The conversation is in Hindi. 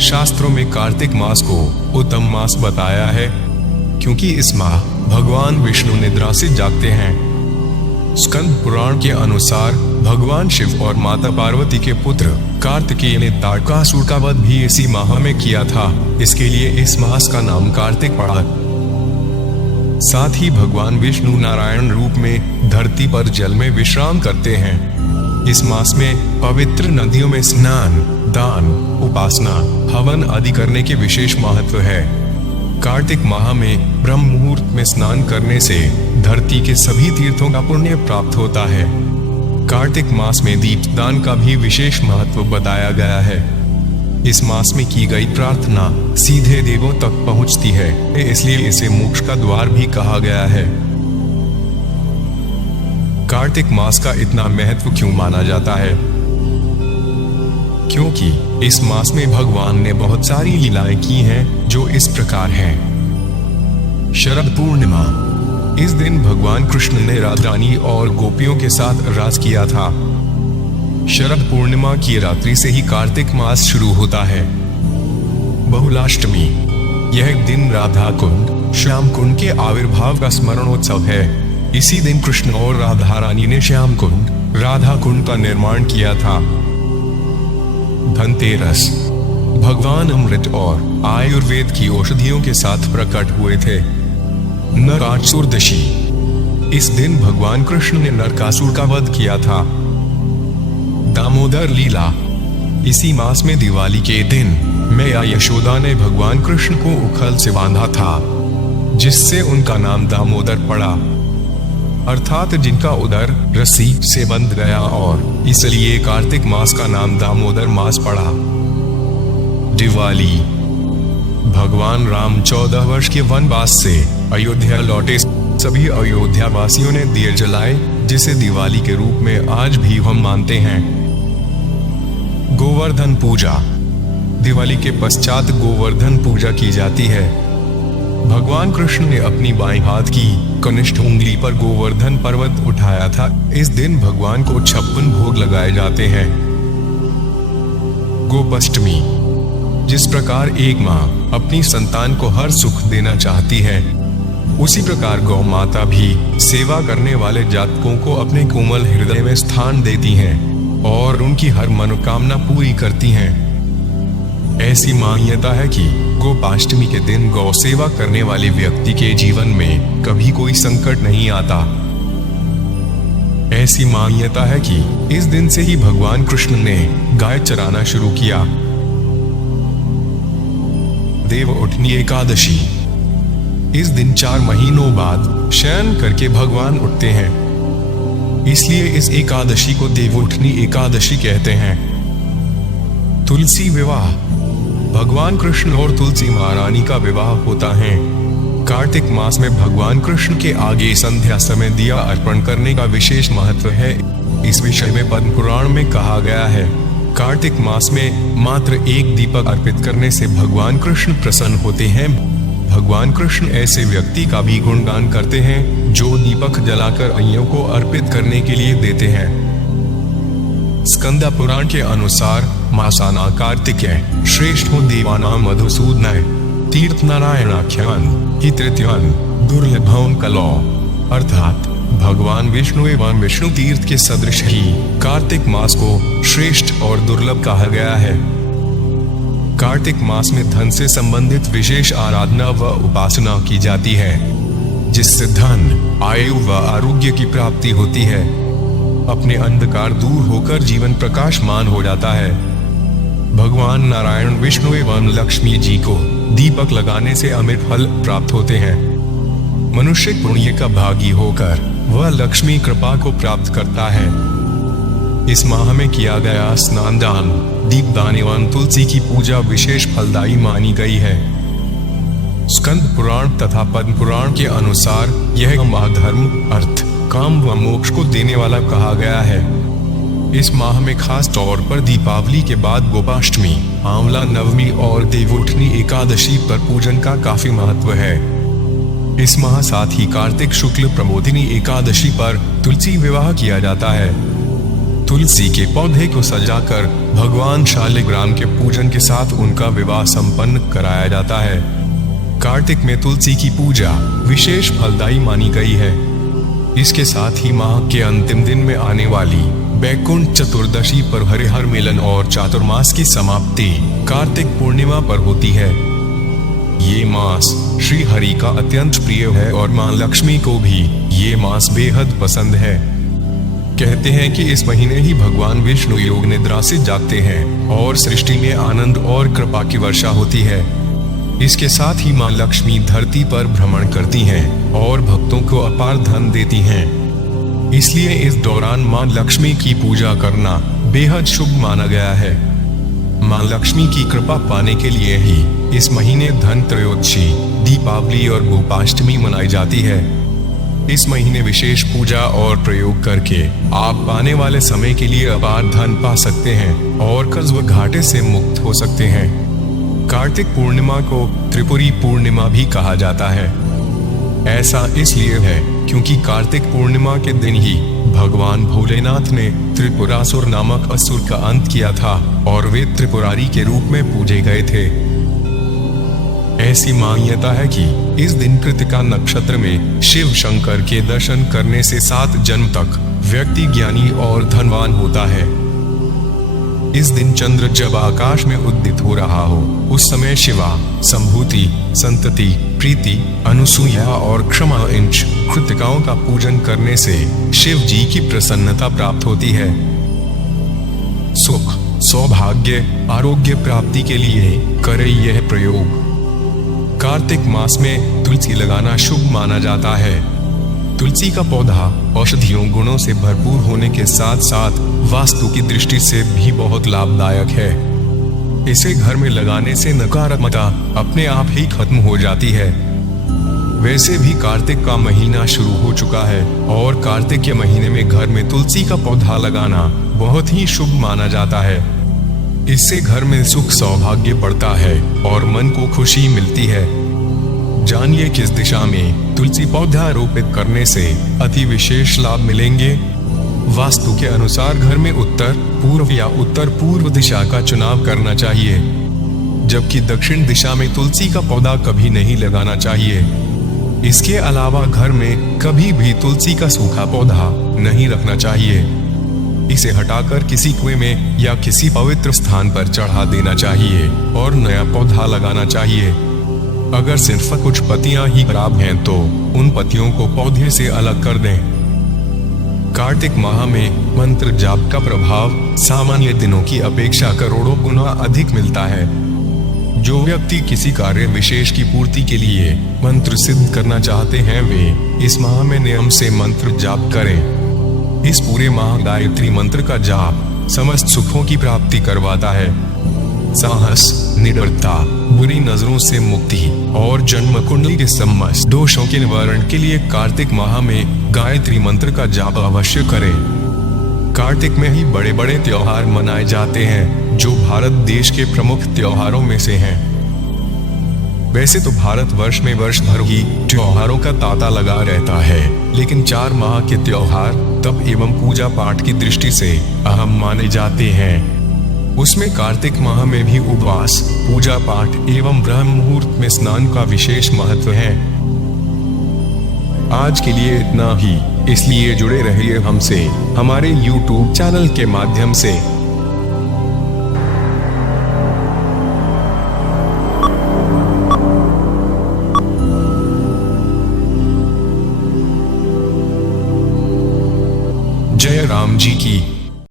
शास्त्रों में कार्तिक मास को उत्तम मास बताया है, क्योंकि इस माह भगवान विष्णु निद्रा से जागते हैं। स्कंद पुराण के अनुसार भगवान शिव और माता पार्वती के पुत्र कार्तिकेय ने तारकासुर का वध भी इसी माह में किया था। इसके लिए इस मास का नाम कार्तिक पड़ा। साथ ही भगवान विष्णु नारायण रूप में धरती पर जल में विश्राम करते हैं। इस मास में पवित्र नदियों में स्नान, दान, उपासना, हवन आदि करने के विशेष महत्व है। कार्तिक माह में ब्रह्म मुहूर्त में स्नान करने से धरती के सभी तीर्थों का पुण्य प्राप्त होता है। कार्तिक मास में दीपदान का भी विशेष महत्व बताया गया है। इस मास में की गई प्रार्थना सीधे देवों तक पहुंचती है, इसलिए इसे मोक्ष का द्वार भी कहा गया है। कार्तिक मास का इतना महत्व क्यों माना जाता है? क्योंकि इस मास में भगवान ने बहुत सारी लीलाएं की हैं, जो इस प्रकार हैं। शरद पूर्णिमा, इस दिन भगवान कृष्ण ने राधा रानी और गोपियों के साथ राज किया था। शरद पूर्णिमा की रात्रि से ही कार्तिक मास शुरू होता है। बहुलाष्टमी, यह दिन राधा कुंड, श्याम कुंड के आविर्भाव का स्मरणोत्सव है। इसी दिन कृष्ण और राधा रानी ने श्याम कुंड, राधा कुंड का निर्माण किया था। धनतेरस, भगवान अमृत और आयुर्वेद की औषधियों के साथ प्रकट हुए थे। नरकासुरदशी, इस दिन भगवान कृष्ण ने नरकासुर का वध किया था। दामोदर लीला, इसी मास में दिवाली के दिन मैया यशोदा ने भगवान कृष्ण को उखल से बांधा था, जिससे उनका नाम दामोदर पड़ा, अर्थात जिनका उदर रस्सी से बंध गया, और इसलिए कार्तिक मास का नाम दामोदर मास पड़ा। दिवाली, भगवान राम 14 वर्ष के वनवास से अयोध्या लौटे। सभी अयोध्या वासियों ने दिए जलाए, जिसे दिवाली के रूप में आज भी हम मानते हैं। गोवर्धन पूजा, दिवाली के पश्चात गोवर्धन पूजा की जाती है। भगवान कृष्ण ने अपनी बाएं हाथ की कनिष्ठ उंगली पर गोवर्धन पर्वत उठाया था। इस दिन भगवान को 56 भोग लगाए जाते हैं। गोपाष्टमी, जिस प्रकार एक माँ अपनी संतान को हर सुख देना चाहती है, उसी प्रकार गौ माता भी सेवा करने वाले जातकों को अपने कोमल हृदय में स्थान देती हैं और उनकी हर मनोकामना पूरी करती हैं। ऐसी मान्यता है कि गोपाष्टमी के दिन गौ सेवा करने वाले व्यक्ति के जीवन में कभी कोई संकट नहीं आता। ऐसी मान्यता है कि इस दिन से ही भगवान कृष्ण ने गाय चराना शुरू किया। देवउठनी एकादशी, इस दिन 4 महीनों बाद शयन करके भगवान उठते हैं, इसलिए इस एकादशी को देवउठनी एकादशी कहते हैं। तुलसी विवाह, भगवान कृष्ण और तुलसी महारानी का विवाह होता है। कार्तिक मास में भगवान कृष्ण के आगे संध्या समय दिया अर्पण करने का विशेष महत्व है। इस विषय में पद्म पुराण में कहा गया है, कार्तिक मास में मात्र एक दीपक अर्पित करने से भगवान कृष्ण प्रसन्न होते हैं। भगवान कृष्ण ऐसे व्यक्ति का भी गुणगान करते हैं जो दीपक जलाकर अन्यों को अर्पित करने के लिए देते हैं। स्कंद पुराण के अनुसार मासाना कार्तिकेय श्रेष्ठो देवानां मधुसूदनाय तीर्थ नारायणाख्यान ही तृतीयन दुर्लभं कलौ, अर्थात भगवान विष्णु एवं विष्णु तीर्थ के सदृश ही कार्तिक मास को श्रेष्ठ और दुर्लभ कहा गया है। कार्तिक मास में धन से संबंधित विशेष आराधना व उपासना की जाती है, जिससे धन, आयु व आरोग्य की प्राप्ति होती है। अपने अंधकार दूर होकर जीवन प्रकाशमान हो जाता है। भगवान नारायण, विष्णु एवं लक्ष्मी जी को दीपक लगाने से अमृत फल प्राप्त होते हैं। मनुष्य पुण्य का भागी होकर वह लक्ष्मी कृपा को प्राप्त करता है। इस माह में किया गया स्नान दान, दीपदान एवं तुलसी की पूजा विशेष फलदायी मानी गई है। स्कंद पुराण तथा पद्म पुराण के अनुसार यह माह धर्म, अर्थ, काम व मोक्ष को देने वाला कहा गया है। इस माह में खास तौर पर दीपावली के बाद गोपाष्टमी, आंवला नवमी और देवउठनी एकादशी पर पूजन का काफी महत्व है। इस माह साथ ही कार्तिक शुक्ल प्रमोदिनी एकादशी पर तुलसी विवाह किया जाता है। तुलसी के पौधे को सजाकर भगवान शालिग्राम के पूजन के साथ उनका विवाह संपन्न कराया जाता है। कार्तिक में तुलसी की पूजा विशेष फलदायी मानी गई है। इसके साथ ही माह के अंतिम दिन में आने वाली बैकुंठ चतुर्दशी पर हरिहर मिलन और चातुर्मास की समाप्ति कार्तिक पूर्णिमा पर होती है। ये मास श्री हरि का अत्यंत प्रिय है और मां लक्ष्मी को भी ये मास बेहद पसंद है। कहते हैं कि इस महीने ही भगवान विष्णु योग निद्रा से जागते हैं और सृष्टि में आनंद और कृपा की वर्षा होती है। इसके साथ ही मां लक्ष्मी धरती पर भ्रमण करती हैं और भक्तों को अपार धन देती हैं। इसलिए इस दौरान मां लक्ष्मी की पूजा करना बेहद शुभ माना गया है। मां लक्ष्मी की कृपा पाने के लिए ही इस महीने धन त्रयोदशी, दीपावली और गोपाष्टमी मनाई जाती है। इस महीने विशेष पूजा और प्रयोग करके आप आने वाले समय के लिए अपार धन पा सकते हैं और कर्ज व घाटे से मुक्त हो सकते हैं। कार्तिक पूर्णिमा को त्रिपुरी पूर्णिमा भी कहा जाता है। ऐसा इसलिए है क्योंकि कार्तिक पूर्णिमा के दिन ही भगवान भोलेनाथ ने त्रिपुरासुर नामक असुर का अंत किया था और वे त्रिपुरारी के रूप में पूजे गए थे। ऐसी मान्यता है कि इस दिन कृतिका नक्षत्र में शिव शंकर के दर्शन करने से 7 जन्म तक व्यक्ति ज्ञानी और धनवान होता है। इस दिन चंद्र जब आकाश में उदित हो रहा हो उस समय शिवा, संभूति, संतति, प्रीति, अनुसूया और क्षमा इन कृतिकाओं का पूजन करने से शिव जी की प्रसन्नता प्राप्त होती है। सुख, सौभाग्य, आरोग्य प्राप्ति के लिए करें यह प्रयोग। कार्तिक मास में तुलसी लगाना शुभ माना जाता है। तुलसी का पौधा औषधियों गुणों से भरपूर होने के साथ साथ वास्तु की दृष्टि से भी बहुत लाभदायक है। इसे घर में लगाने से नकारात्मकता अपने आप ही खत्म हो जाती है। वैसे भी कार्तिक का महीना शुरू हो चुका है और कार्तिक के महीने में घर में तुलसी का पौधा लगाना बहुत ही शुभ माना जाता है। इससे घर में सुख सौभाग्य बढ़ता है और मन को खुशी मिलती है। जानिए किस दिशा में तुलसी पौधा रोपित करने से अति विशेष लाभ मिलेंगे। वास्तु के अनुसार घर में उत्तर, पूर्व या उत्तर पूर्व दिशा का चुनाव करना चाहिए, जबकि दक्षिण दिशा में तुलसी का पौधा कभी नहीं लगाना चाहिए। इसके अलावा घर में कभी भी तुलसी का सूखा पौधा नहीं रखना चाहिए। इसे हटाकर किसी कुएं में या किसी पवित्र स्थान पर चढ़ा देना चाहिए और नया पौधा लगाना चाहिए। अगर सिर्फ कुछ पत्तियां ही खराब हैं तो उन पत्तियों को पौधे से अलग कर दें। कार्तिक माह में मंत्र जाप का प्रभाव सामान्य दिनों की अपेक्षा करोड़ों गुना अधिक मिलता है। जो व्यक्ति किसी कार्य विशेष की पूर्ति के लिए मंत्र सिद्ध करना चाहते हैं वे इस माह में नियम से मंत्र जाप करें। इस पूरे माह गायत्री मंत्र का जाप समस्त सुखों की प्राप्ति करवाता है। साहस, निडरता, बुरी नजरों से मुक्ति और जन्म कुंडली के समस्त दोषों के निवारण के लिए कार्तिक माह में गायत्री मंत्र का जाप अवश्य करें। कार्तिक में ही बड़े बड़े त्योहार मनाए जाते हैं जो भारत देश के प्रमुख त्योहारों में से हैं। वैसे तो भारत वर्ष में वर्ष भर ही त्योहारों का तांता लगा रहता है, लेकिन 4 माह के त्योहार तप एवं पूजा पाठ की दृष्टि से अहम माने जाते हैं। उसमें कार्तिक माह में भी उपवास, पूजा पाठ एवं ब्रह्म मुहूर्त में स्नान का विशेष महत्व है। आज के लिए इतना ही, इसलिए जुड़े रहिए हमसे हमारे YouTube चैनल के माध्यम से। जय राम जी की।